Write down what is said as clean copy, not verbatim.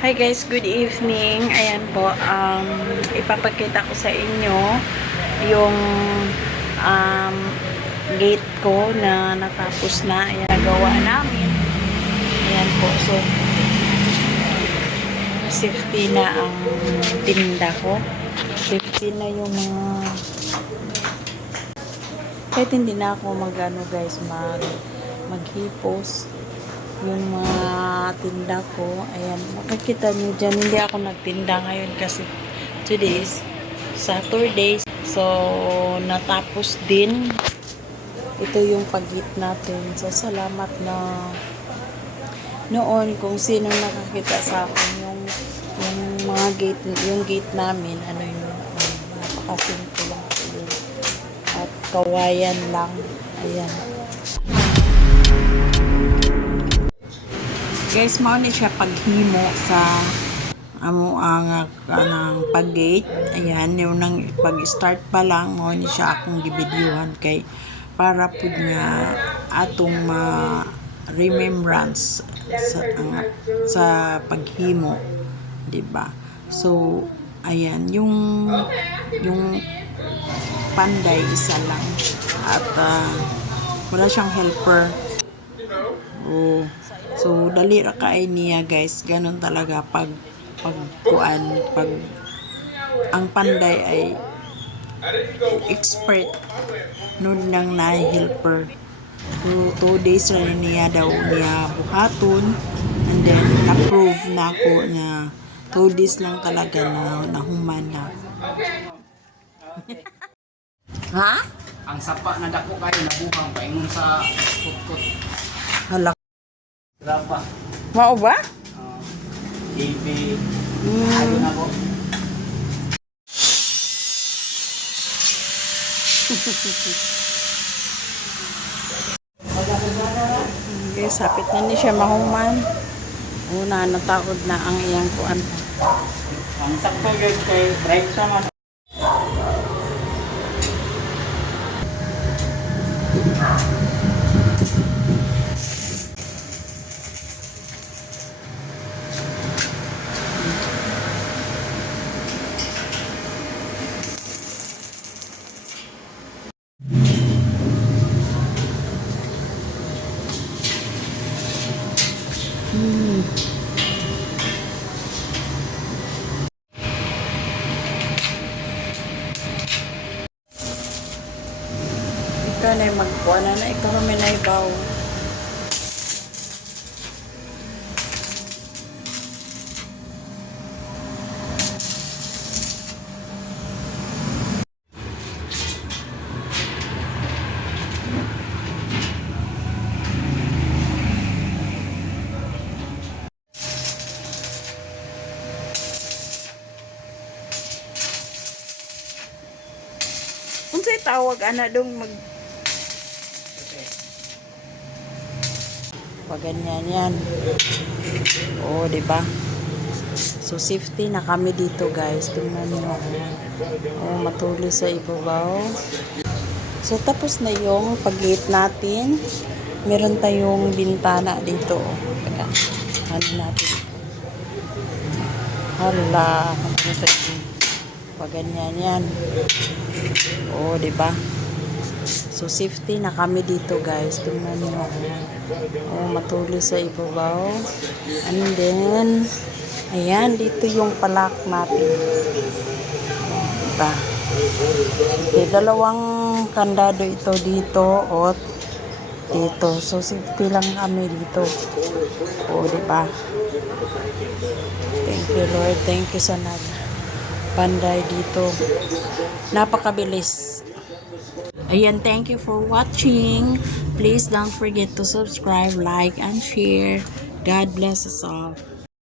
Hi guys, good evening. Ayan po, ipapakita ko sa inyo yung um, gate ko na natapos na. Ayan, nagawa namin. Ayan po, so safety na ang tinda ko. Safety na yung mga kahit hindi na ako magano guys, maghipos yung mga tinda ko. Ayan, makikita nyo dyan, hindi ako nagtinda ngayon kasi today is Saturday. So, natapos din. Ito yung pag-eat natin. So, salamat na noon kung sino nakakita sa akin yung mga gate, yung gate namin, ano yun, napaka-simple lang po yun. At kawayan lang. Ayan. Guys, mao ni siya paghimo sa amo ang pag-gate. Ayan, yung nang pag-start pa lang mao ni siya akong gibidyuhan kay para pud nga atong remembrance sa paghimo, di ba? So, ayan, yung panday isa lang at wala siyang helper. Oh. So, dali ra kaay niya guys. Ganon talaga pag ang panday ay expert nun nang na-helper. So, 2 days ra niya daw niya buhaton, and then approve na ako na 2 days lang talaga na nahuman na. Ha? Ang sapa na dako kayo nabuhang paingon sa kutkot. Hala. Graba. Mao ba? TV. Ano na po? Okay, sapit na ni siya mahuman. Una, natakod na ang iyang kuan. Ang sakto yun kay break naman. Ikaw na yung magkuha na ikaw may naibaw. Unsay tawag ana dong mag ganyan yan. Oh, di ba? So safety na kami dito, guys. Tingnan niyo. Oh, matulis sa ibabaw. So tapos na yung pag-gate natin. Meron tayong bintana dito. Teka, ano natin? Hala, pag ganyan yan. Oh, di ba? So safety na kami dito, guys. Tingnan niyo. Oh, matulis sa ibabaw. And then, ayan, dito yung palak natin. Diba? Okay, dalawang kandado ito dito o dito. So safety lang kami dito. Oh, diba? Thank you, Lord. Thank you sa panday dito. Napakabilis. Ayan, thank you for watching. Please don't forget to subscribe, like, and share. God bless us all.